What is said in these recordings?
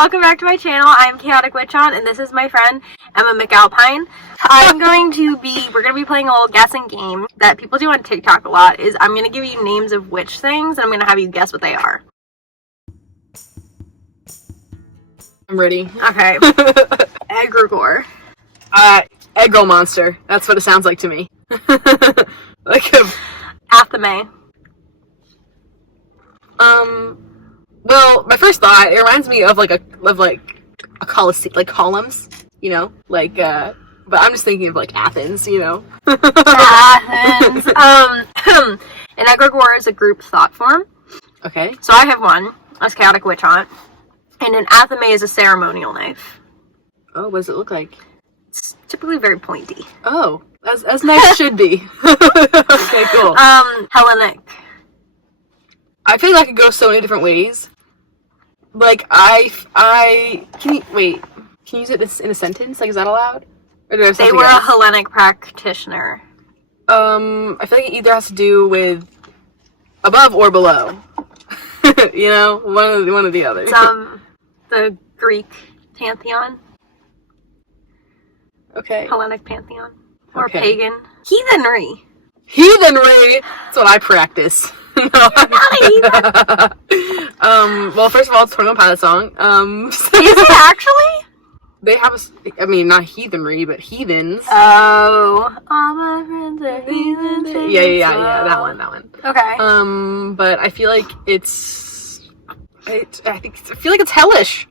welcome back to my channel. I'm Chaotic Witch On, and this is my friend Emma McAlpine. We're going to be playing a little guessing game that people do on TikTok a lot. I'm going to give you names of witch things, and I'm going to have you guess what they are. I'm ready. Okay. Egregore. Egg monster. That's what it sounds like to me. Like a... Baphomet. Well, my first thought, it reminds me of like a coliseum, like columns, you know, like, but I'm just thinking of like Athens, you know. Athens. An egregore is a group thought form. Okay. So I have one, as Chaotic Witch On, and an Baphomet is a ceremonial knife. Oh, what does it look like? It's typically very pointy. Oh, as nice should be. Okay, cool. Hellenic. I feel like I could go so many different ways. Like, can you use it in a sentence? Like, is that allowed? Or did I have They something were else? a Hellenic practitioner. I feel like it either has to do with above or below. You know? One or the other. It's, the Greek pantheon. Okay. Hellenic pantheon. Or Okay. pagan. Heathenry. Heathenry! That's what I practice. No, Not heathen. well, first of all, it's 21 Pilot song. Is it actually? They have I mean, not heathenry, but heathens. Oh. All my friends are heathens. Yeah, that one. Okay. But I feel like I feel like it's hellish.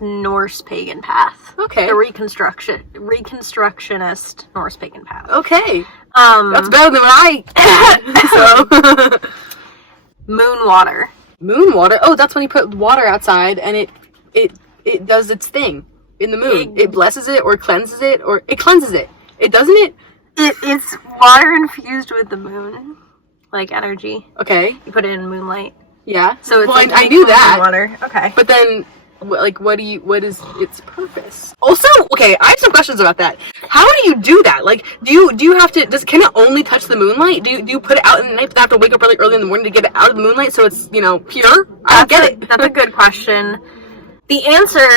Norse pagan path. Okay. The reconstructionist Norse pagan path. Okay. That's better than what I had, so. Moon water. Moon water? Oh, that's when you put water outside and it does its thing in the moon. It blesses it or cleanses it or it cleanses it. It doesn't it? It's water infused with the moon. Like energy. Okay. You put it in moonlight. Yeah. So it's well, like I knew that. Water. Okay. But then, what is its purpose? Also, okay, I have some questions about that. How do you do that? Like, do you have to? Can it only touch the moonlight? Do you put it out in the night? But have to wake up really early in the morning to get it out of the moonlight so it's pure? I don't get it. That's a good question. The answer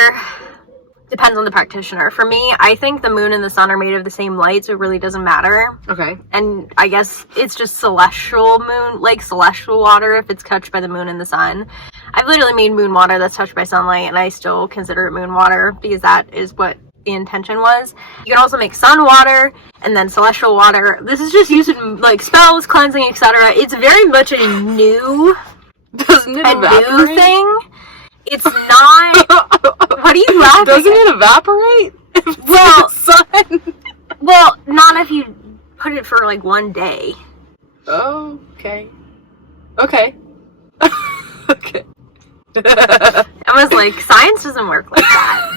depends on the practitioner. For me, I think the moon and the sun are made of the same light, so it really doesn't matter. Okay. And I guess it's just celestial moon, like celestial water if it's touched by the moon and the sun. I've literally made moon water that's touched by sunlight, and I still consider it moon water because that is what the intention was. You can also make sun water and then celestial water. This is just used in like spells, cleansing, etc. It's very much a new thing. It's not. What are you laughing at? Doesn't it evaporate? Well, sun. Well, not if you put it for like one day. Oh, okay. Okay. Okay. I was like, science doesn't work like that.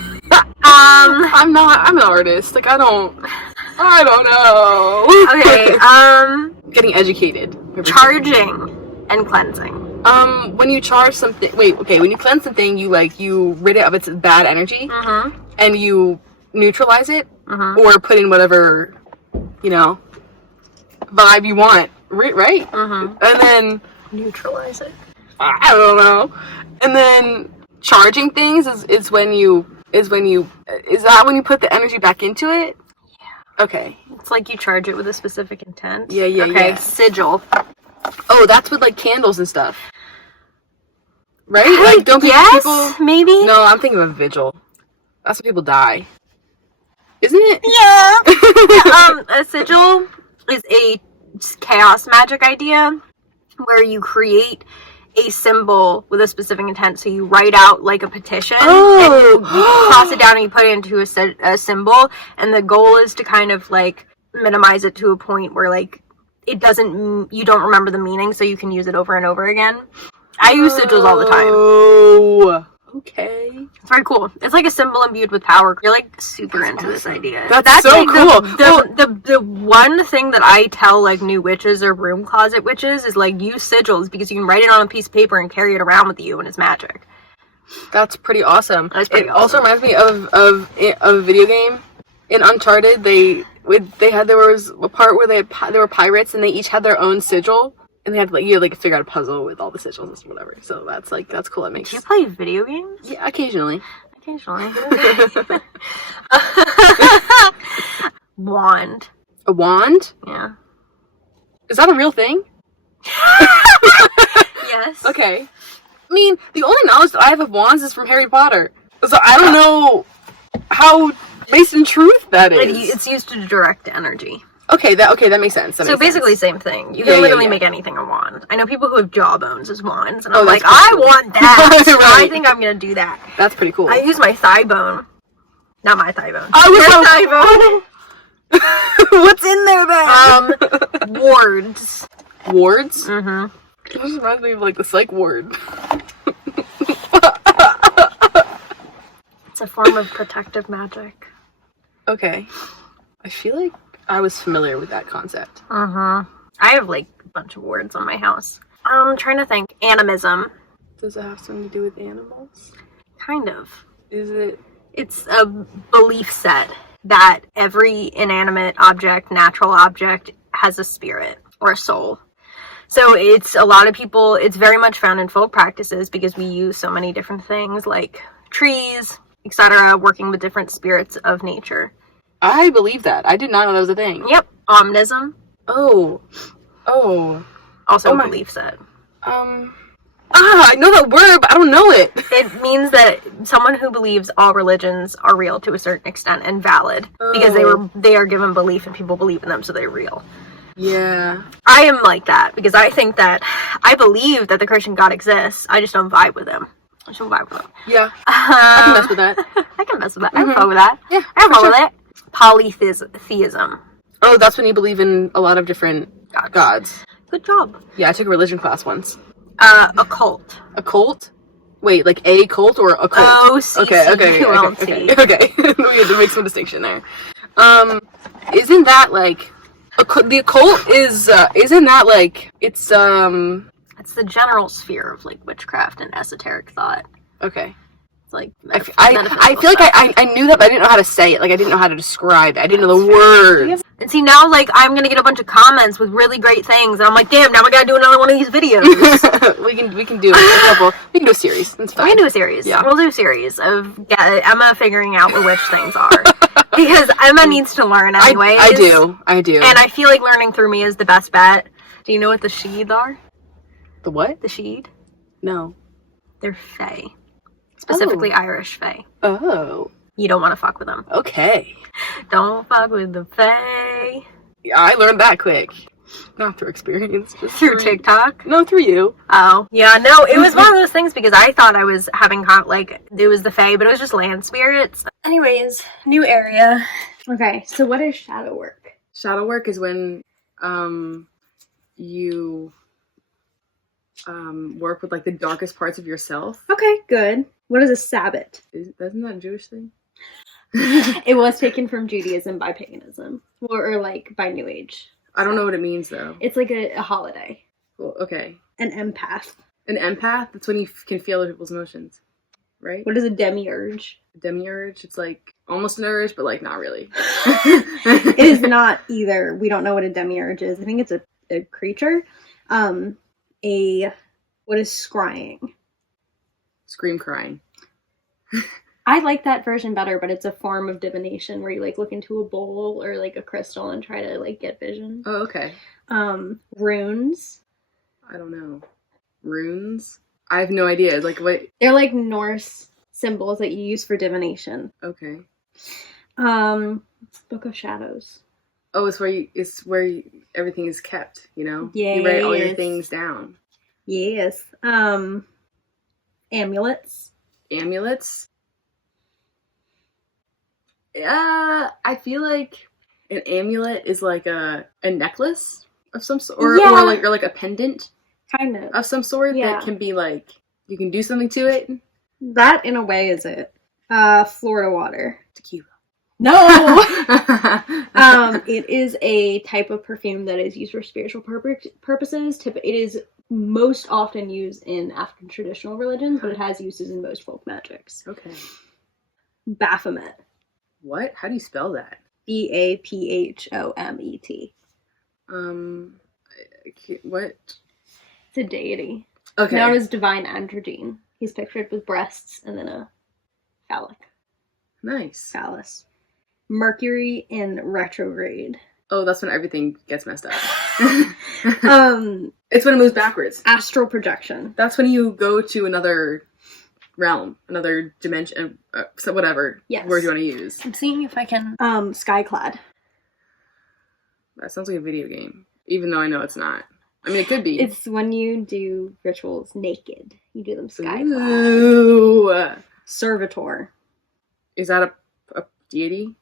I'm an artist. Like, I don't know. Okay, Getting educated. charging and cleansing. When you charge something, when you cleanse something, you rid it of its bad energy, and you neutralize it, or put in whatever, vibe you want, right? And then Neutralize it. I don't know. And then charging things is when you is that when you put the energy back into it? Yeah. Okay. It's like you charge it with a specific intent. Yeah. Okay, sigil. Oh, that's with like candles and stuff. Right? Like don't people maybe? No, I'm thinking of a vigil. That's when people die. Isn't it? Yeah. A sigil is a chaos magic idea where you create a symbol with a specific intent. So you write out like a petition and you cross it down and you put it into a symbol, and the goal is to kind of like minimize it to a point where like you don't remember the meaning, so you can use it over and over again. I use sigils all the time. Oh, okay. It's very cool. It's like a symbol imbued with power. You're like super into this idea. That's so like cool. The one thing that I tell like new witches or room closet witches is like use sigils because you can write it on a piece of paper and carry it around with you, and it's magic. That's pretty awesome. It also reminds me of a video game. In Uncharted, there was a part where they were pirates and they each had their own sigil. And they had to like, you had, like, figure out a puzzle with all the sigils and whatever. So that's cool. That makes... Do you play video games? Yeah, occasionally. Occasionally. Wand. A wand? Yeah. Is that a real thing? Yes. Okay. I mean, the only knowledge that I have of wands is from Harry Potter. So I don't know how based in truth that is. It's used to direct energy. Okay, that makes sense. So basically, same thing. You can literally make anything a wand. I know people who have jawbones as wands, and I'm like, I want that. Right. I think I'm gonna do that. That's pretty cool. I use my thigh bone. Not my thigh bone. Your thigh bone. What's in there then? Wards. Wards? Mm-hmm. This reminds me of like the psych ward. It's a form of protective magic. Okay. I feel like I was familiar with that concept. I have like a bunch of wards on my house. I'm trying to think. Animism. Does it have something to do with animals? Kind of. Is it? It's a belief set that every inanimate object, natural object, has a spirit or a soul. So it's a lot of people, it's very much found in folk practices because we use so many different things like trees, etc., working with different spirits of nature. I believe that. I did not know that was a thing. Yep. Omnism. Oh. Also a belief set. I know that word, but I don't know it. It means that someone who believes all religions are real to a certain extent and valid because they are given belief and people believe in them, so they're real. Yeah. I am like that because I think that I believe that the Christian God exists. I just don't vibe with him. Yeah. I can mess with that. I can mess with that. I have fun with that. Yeah. I have fun with it. Polytheism. Oh, that's when you believe in a lot of different gods. Good job. Yeah, I took a religion class once. Occult. A cult? Wait, like a cult or a cult? Okay. We had to make some distinction there. Isn't that like the occult is? Isn't that like it's the general sphere of like witchcraft and esoteric thought. Okay. It's like I feel like I knew that, but I didn't know how to say it. Like I didn't know how to describe it. I didn't know the words. And see now, like I'm gonna get a bunch of comments with really great things, and I'm like, damn, now we gotta do another one of these videos. we can do a couple. We can do a series. That's fine. We can do a series. Yeah. We'll do a series of Emma figuring out what witch things are. Because Emma needs to learn anyways. I do. And I feel like learning through me is the best bet. Do you know what the Sheed are? The what? The Sheed? No. They're fae. Specifically Irish fae. Oh. You don't want to fuck with them. Okay. Don't fuck with the fae. Yeah, I learned that quick. Not through experience. Just through TikTok? No, through you. Oh. Yeah, no, it was one of those things because I thought I was having, it was the fae, but it was just land spirits. Anyways, new area. Okay, so what is shadow work? Shadow work is when, you, work with, like, the darkest parts of yourself. Okay, good. What is a Sabbath? Isn't that a Jewish thing? It was taken from Judaism by paganism. Or like, by New Age. I don't know what it means, though. It's like a holiday. Well, okay. An empath. An empath? That's when you can feel other people's emotions, right? What is a demiurge? A demiurge? It's like almost an urge, but like not really. It is not either. We don't know what a demiurge is. I think it's a creature. What is scrying? Scream crying. I like that version better, but it's a form of divination where you like look into a bowl or like a crystal and try to like get vision. Oh, okay. Runes. I don't know. Runes? I have no idea. Like what? They're like Norse symbols that you use for divination. Okay. Book of Shadows. Oh, it's where everything is kept, you know? Yeah. You write all your things down. Yes. Amulets. Amulets? I feel like an amulet is like a necklace of some sort, or like a pendant, kind of some sort that can be like you can do something to it. That in a way is it. Florida water. Tequila. No. It is a type of perfume that is used for spiritual purposes. It is most often used in African traditional religions, but it has uses in most folk magics. Okay. Baphomet. What? How do you spell that? Baphomet. What? It's a deity. Okay. Known as divine androgyne. He's pictured with breasts and then a Nice. phallus. Mercury in retrograde. Oh, that's when everything gets messed up. Um, It's when it moves backwards. astral projection. That's when you go to another realm, another dimension, so whatever word you want to use. I'm seeing if I can. Skyclad. That sounds like a video game, even though I know it's not. I mean, it could be. It's when you do rituals naked. You do them skyclad. Ooh. Servitor. Is that a deity?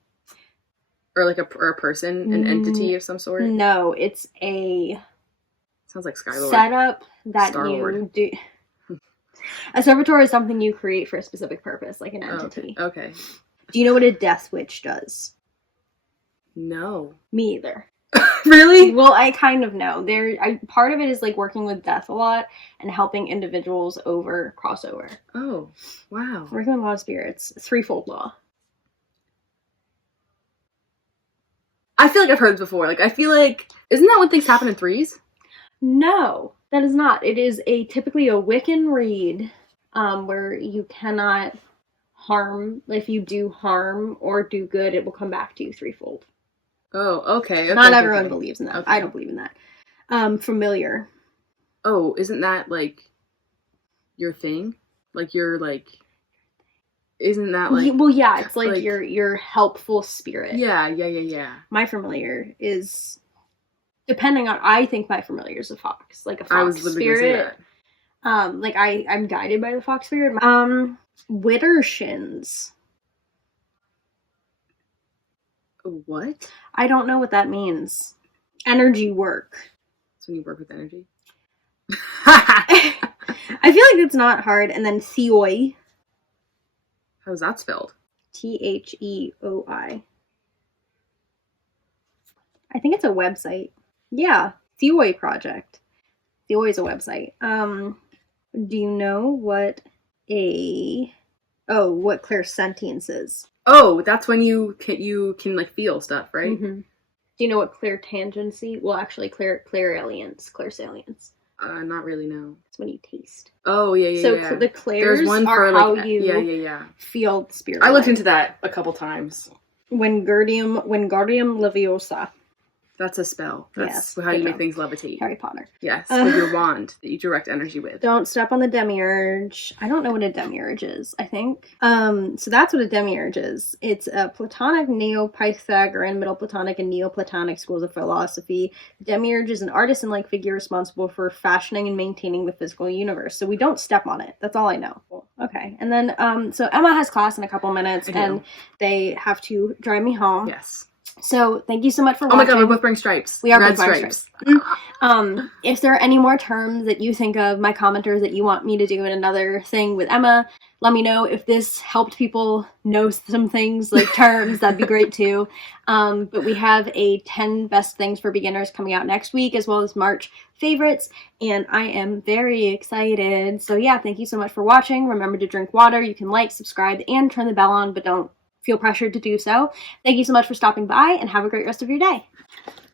Or like a person, an entity of some sort? No, it's a Sounds like Skylord. setup that Star-Lord. you do. A servitor is something you create for a specific purpose, like an entity. Okay. Do you know what a death witch does? No. Me either. Really? Well, I kind of know. Part of it is like working with death a lot and helping individuals over crossover. Oh, wow. Working with a lot of spirits. Threefold law. I feel like I've heard this before. Like, I feel like, isn't that when things happen in threes? No, that is not. It is typically a Wiccan read, where you cannot harm. If you do harm or do good, it will come back to you threefold. Oh, okay. Not everyone believes in that. Okay. I don't believe in that. Familiar. Oh, isn't that like your thing? Like you're like, isn't that like? Well, yeah, it's like your helpful spirit. Yeah. My familiar is, depending on. I think my familiar is a fox, like a fox spirit. Like I'm guided by the fox spirit. Widdershins. What? I don't know what that means. Energy work. That's when you work with energy. I feel like it's not hard. And then Theoi. How's that spelled? Theoi. I think it's a website. Yeah, Theoi project. Theoi is a website. Do you know what what clairsentience is? Oh, that's when you can like feel stuff, right? Mm-hmm. Do you know what clairtangency? Well, actually, clairsalience. Not really. No. It's when you taste. Oh yeah. So the clairs are how you feel the spirit. I looked into that a couple times. Wingardium Leviosa. That's a spell. That's yes, how you make things levitate. Harry Potter. Yes, with your wand that you direct energy with. Don't step on the Demiurge. I don't know what a Demiurge is, I think. So that's what a Demiurge is. It's a Platonic, Neo-Pythagorean, Middle Platonic, and Neoplatonic schools of philosophy. Demiurge is an artisan-like figure responsible for fashioning and maintaining the physical universe. So we don't step on it. That's all I know. Okay. And then, so Emma has class in a couple minutes, and they have to drive me home. Yes. So, thank you so much for watching. Oh my god, we're both wearing stripes. We are red both wearing stripes. If there are any more terms that you think of, my commenters, that you want me to do in another thing with Emma, let me know. If this helped people know some things, like terms, that'd be great too. But we have a 10 best things for beginners coming out next week, as well as March favorites, and I am very excited. So yeah, thank you so much for watching. Remember to drink water. You can like, subscribe, and turn the bell on, but don't feel pressured to do so. Thank you so much for stopping by, and have a great rest of your day.